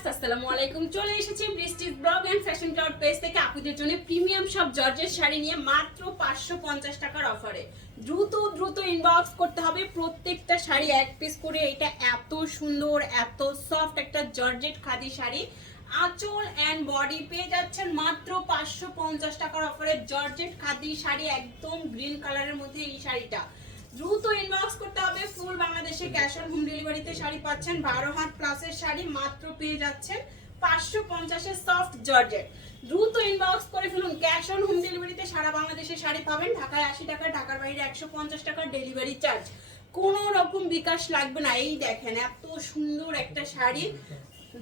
Viewers, আসসালামু আলাইকুম। চলে এসেছি বৃষ্টির blog and fashion cloud page থেকে জন্য প্রিমিয়াম সব জর্জের শাড়ি নিয়ে মাত্র পাঁচশো পঞ্চাশ টাকার অফারে। দ্রুত দ্রুত ইনবক্স করতে হবে প্রত্যেকটা শাড়ি এক পিস করে। এটা এত সুন্দর, এত সফট একটা জর্জেট খাদি শাড়ি। আঁচল অ্যান্ড বডি পেয়ে যাচ্ছেন মাত্র পাঁচশো পঞ্চাশ টাকার অফারে জর্জেট খাদি শাড়ি একদম গ্রিন কালারের মধ্যে এই শাড়িটা। দ্রুত ইনবক্স করতে হবে। ফুল বাংলাদেশে ক্যাশ অন হোম ডেলিভারিতে শাড়ি পাচ্ছেন। বারো হাত প্লাসের শাড়ি মাত্র পেয়ে যাচ্ছেন পাঁচশো পঞ্চাশের সফট জর্জেট। দ্রুত ইনবক্স করে ফেলুন। ক্যাশ অন হোম ডেলিভারিতে সারা বাংলাদেশে শাড়ি পাবেন। ঢাকায় আশি টাকা ঢাকার বাইরে একশো পঞ্চাশ টাকার ডেলিভারি চার্জ কোনো রকম বিকাশ লাগবে না। এই দেখেন এত সুন্দর একটা শাড়ি।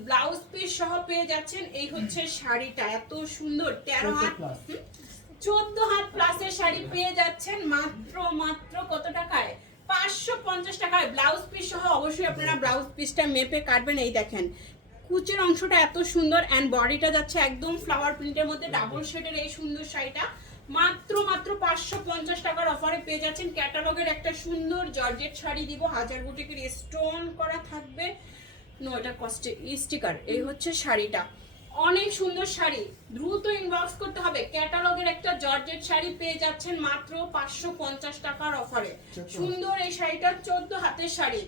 ব্লাউজ পিস সহ পেয়ে যাচ্ছেন। এই হচ্ছে শাড়িটা। এত সুন্দর। তেরো হাত? চোদ্দ হাত প্লাসের শাড়ি পেয়ে যাচ্ছেন মাত্র মাত্র কত টাকায়? পাঁচশো পঞ্চাশ টাকায় ব্লাউজ পিস সহ অবশ্যই আপনারা ব্লাউজ পিসটা মেপে কাটবেন। এই দেখেন, কুচের অংশটা এত সুন্দর অ্যান্ড বডিটা যাচ্ছে একদম ফ্লাওয়ার প্রিন্টের মধ্যে ডাবল শেডের এই সুন্দর শাড়িটা। মাত্র মাত্র পাঁচশো পঞ্চাশ টাকার অফারে পেয়ে যাচ্ছেন ক্যাটালগের একটা সুন্দর জর্জেট শাড়ি দিব। হাজার বুটিকের স্টোন করা থাকবে। নো এটা কস্টে স্টিকার এই হচ্ছে শাড়িটা। অনেক সুন্দর শাড়ি। দ্রুত ইনবক্স করতে হবে। ক্যাটালগের একটা জর্জেট শাড়ি পেয়ে যাচ্ছেন মাত্র পাঁচশো পঞ্চাশ টাকার অফারে সুন্দর এই শাড়িটা চোদ্দ হাতের শাড়ি।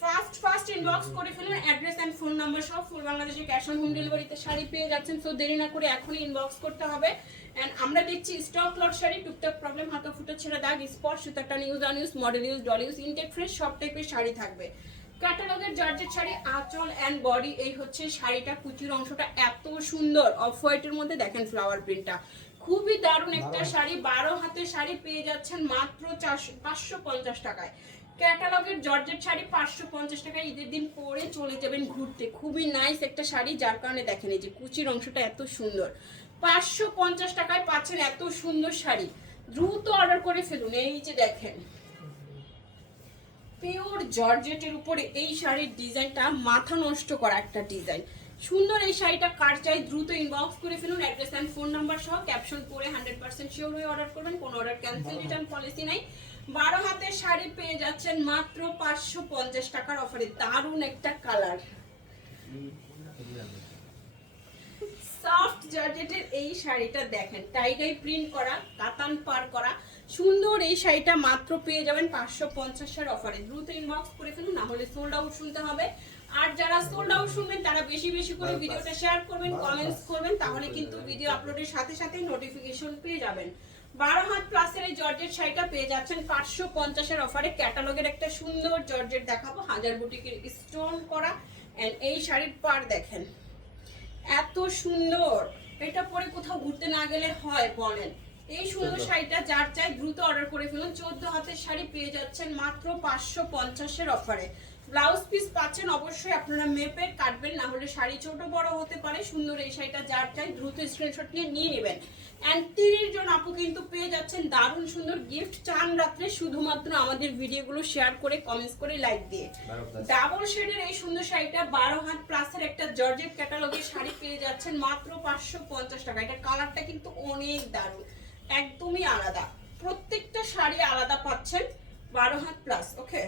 ফার্স্ট ফার্স্ট ইনবক্স করে ফেলুন। অ্যাড্রেস অ্যান্ড ফোন নাম্বার সব ফুল বাংলাদেশে ক্যাশ অন হোম ডেলিভারিতে শাড়ি পেয়ে যাচ্ছেন। সো দেরি না করে এখনই ইনবক্স করতে হবে। অ্যান্ড আমরা দেখছি স্টক লট শাড়ি টুকটাক প্রবলেম হাতা ফুটো ছেড়ে দাগ স্পট সুতাটা news un use model use doll use intact fresh সব টাইপের শাড়ি থাকবে। ক্যাটালগের জর্জেট শাড়ি আঁচল অ্যান্ড বডি এই হচ্ছে শাড়িটা। কুচির অংশটা এত সুন্দর। অফ হোয়াইটের মধ্যে দেখেন ফ্লাওয়ার প্রিন্টটা খুবই দারুণ একটা শাড়ি। বারো হাতের শাড়ি পেয়ে যাচ্ছেন মাত্র চারশো পাঁচশো পঞ্চাশ টাকায়। ক্যাটালগের জর্জেট শাড়ি পাঁচশো পঞ্চাশ টাকায় ঈদের দিন পরে চলে যাবেন ঘুরতে। খুবই নাইস একটা শাড়ি যার কারণে দেখেন এই যে কুচির অংশটা এত সুন্দর। পাঁচশো পঞ্চাশ টাকায় পাচ্ছেন এত সুন্দর শাড়ি। দ্রুত অর্ডার করে ফেলুন। এই যে দেখেন। পিওর জর্জেটের উপরে এই শাড়ির ডিজাইনটা মাথা নষ্ট করা একটা ডিজাইন। সুন্দর এই শাড়িটা কার চাই দ্রুত ইনবক্স করে ফেলুন অ্যাড্রেস অ্যান্ড ফোন নাম্বার সহ ক্যাপশন পরে হান্ড্রেড পার্সেন্ট শিওর হয়ে অর্ডার করবেন কোনো অর্ডার ক্যান্সেল রিটার্ন পলিসি নাই। বারো হাতের শাড়ি পেয়ে যাচ্ছেন মাত্র পাঁচশো পঞ্চাশ টাকার অফারে দারুণ একটা কালার সফট জর্জেটের এই শাড়িটা দেখেন। টাইগাই প্রিন্ট করা কাতান পার করা। সুন্দর এই শাড়িটা মাত্র পেয়ে যাবেন পাঁচশো পঞ্চাশের অফারে দ্রুত ইনবক্স করে ফেলুন না হলে সোল্ড আউট শুনতে হবে। আর যারা সোল্ড আউট শুনবেন তারা বেশি বেশি করে ভিডিওটা শেয়ার করবেন কমেন্টস করবেন তাহলে কিন্তু ভিডিও আপলোডের সাথে সাথে নোটিফিকেশন পেয়ে যাবেন। বারো হাত প্লাসের এই জর্জেট শাড়িটা পেয়ে যাচ্ছেন পাঁচশো পঞ্চাশের অফারে ক্যাটালগের একটা সুন্দর জর্জেট দেখাবো হাজার বুটিকের স্টোন করা। এন্ড এই শাড়ির পার দেখেন। এত সুন্দর। এটা পরে কোথাও ঘুরতে না গেলে হয় বলেন। এই সুন্দর শাড়িটা যার চাই দ্রুত অর্ডার করে ফেলুন। চোদ্দ হাতের শাড়ি পেয়ে যাচ্ছেন মাত্র পাঁচশো পঞ্চাশের অফারে ব্লাউজ পিস পাচ্ছেন অবশ্যই আপনারা মেপে কাটবেন না হলে শাড়ি ছোট বড় হতে পারে সুন্দর এই শাড়িটা যার চাই দ্রুত স্ক্রিনশট নিয়ে নিয়ে নেবেন। অ্যান্ড তিরিশ জন আপু কিন্তু পেয়ে যাচ্ছেন দারুণ সুন্দর গিফট চান রাত্রে শুধুমাত্র আমাদের ভিডিওগুলো শেয়ার করে কমেন্টস করে লাইক দিয়ে। ডাবল শেডের এই সুন্দর শাড়িটা বারো হাত প্লাসের একটা জর্জেট ক্যাটালগের শাড়ি পেয়ে যাচ্ছেন মাত্র পাঁচশো পঞ্চাশ টাকা। এটা কালারটা কিন্তু অনেক দারুণ একদমই আলাদা। প্রত্যেকটা শাড়ি আলাদা পাচ্ছেন বারো হাত প্লাস ওকে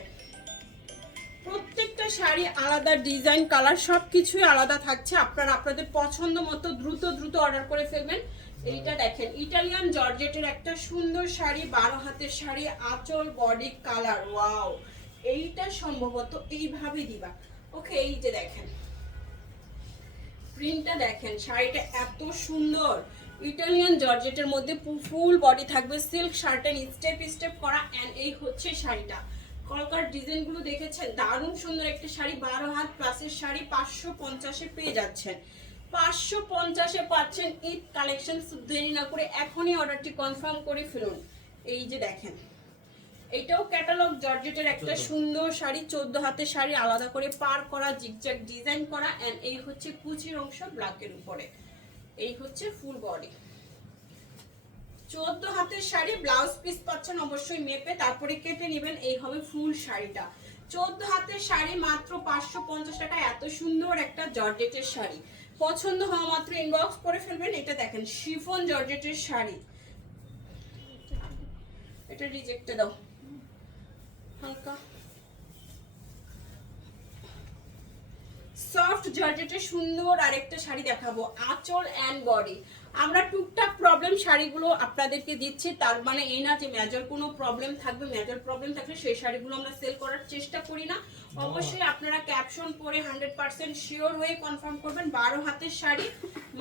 প্রত্যেকটা শাড়ি আলাদা ডিজাইন কালার সব কিছুই আলাদা থাকছে। আপনারা আপনাদের পছন্দ মতো দ্রুত দ্রুত অর্ডার করে ফেলবেন। এইটা দেখেন, ইটালিয়ান জর্জেটের একটা সুন্দর শাড়ি, বারো হাতের শাড়ি, আঁচল বডি কালার ওয়াও এইটা সম্ভবত এইভাবে দিবা। ওকে এই যে দেখেন। প্রিন্টটা দেখেন, শাড়িটা এত সুন্দর। ইটালিয়ান জর্জেটের মধ্যে ফুল বডি থাকবে সিল্ক শার্টের স্টেপ স্টেপ করা অ্যান্ড এই হচ্ছে শাড়িটা। কলকার ডিজাইনগুলো দেখেছেন? দারুণ সুন্দর একটা শাড়ি বারো হাত প্লাসের শাড়ি পাঁচশো পঞ্চাশে পেয়ে যাচ্ছেন। পাঁচশো পঞ্চাশে পাচ্ছেন ঈদ কালেকশন দেরি না করে এখনই অর্ডারটি কনফার্ম করে ফেলুন। এই যে দেখেন এইটাও ক্যাটালগ জর্জেটের একটা সুন্দর শাড়ি চোদ্দ হাতের শাড়ি আলাদা করে পার করা জিগজ্যাগ ডিজাইন করা এন্ড এই হচ্ছে কুচির অংশ ব্ল্যাকের উপরে। এই হচ্ছে ফুল বডি চোদ্দ হাতের শাড়ি ব্লাউজ পিস পাচ্ছেন অবশ্যই মেপে, তারপরে কেটে নেবেন, এই হবে ফুল শাড়িটা। চোদ্দ হাতের শাড়ি মাত্র পাঁচশো পঞ্চাশ টাকা, এত সুন্দর একটা জর্জেটের শাড়ি। পছন্দ হওয়া মাত্র ইনবক্স করে ফেলবেন, এটা দেখেন, শিফন জর্জেটের শাড়ি। এটা রিজেক্টে দাও। হালকা। সফট জর্জেটের সুন্দর আরেকটা শাড়ি দেখাবো, আঁচল অ্যান্ড বডি আমরা টুকটাক প্রবলেম শাড়িগুলো আপনাদেরকে দিচ্ছি তার মানে এই না যে মেজর কোনো প্রবলেম থাকবে মেজর প্রবলেম থাকলে সেই শাড়িগুলো আমরা সেল করার চেষ্টা করি না। অবশ্যই আপনারা ক্যাপশন পরে হান্ড্রেড পার্সেন্ট শিওর হয়ে কনফার্ম করবেন বারো হাতের শাড়ি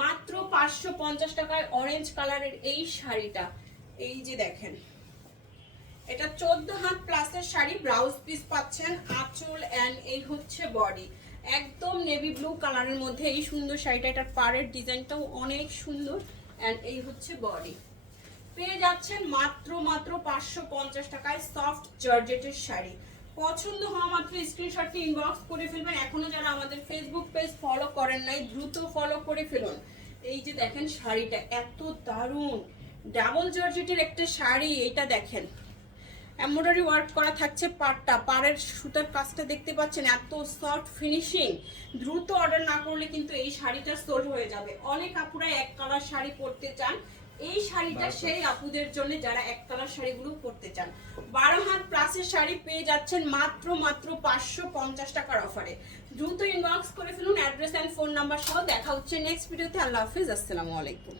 মাত্র পাঁচশো পঞ্চাশ টাকায় অরেঞ্জ কালারের এই শাড়িটা। এই যে দেখেন এটা চোদ্দ হাত প্লাসের শাড়ি ব্লাউজ পিস পাচ্ছেন আঁচল অ্যান্ড এই হচ্ছে বডি একদম নেভি ব্লু কালারের মধ্যে এই সুন্দর শাড়িটা, এটার পাড়ের ডিজাইনটাও অনেক সুন্দর। অ্যান্ড এই হচ্ছে বডি পেয়ে যাচ্ছেন মাত্র মাত্র পাঁচশো পঞ্চাশ টাকায় সফট জর্জেটের শাড়ি। পছন্দ হওয়া মাত্র স্ক্রিনশটটি ইনবক্স করে ফেলবেন। এখনও যারা আমাদের ফেসবুক পেজ ফলো করেন নাই, দ্রুত ফলো করে ফেলুন। এই যে দেখেন শাড়িটা, এত দারুণ। ডাবল জর্জেটের একটা শাড়ি, এটা দেখেন। এমব্রয়ডারি ওয়ার্ক করা থাকছে পাড়টা। পাড়ের সুতার কাজটা দেখতে পাচ্ছেন এত সফট ফিনিশিং দ্রুত অর্ডার না করলে কিন্তু এই শাড়িটা সোল্ড হয়ে যাবে। অনেক আপুরা এক কালার শাড়ি পরতে চান। এই শাড়িটা সেই আপুদের জন্য যারা এক কালার শাড়িগুলো পরতে চান। বারো হাত প্লাসের শাড়ি পেয়ে যাচ্ছেন মাত্র মাত্র পাঁচশো পঞ্চাশ টাকার অফারে দ্রুত ইনবক্স করে ফেলুন অ্যাড্রেস অ্যান্ড ফোন নাম্বার সহ দেখা হচ্ছে নেক্সট ভিডিওতে আল্লাহ হাফিজ আসসালামু আলাইকুম।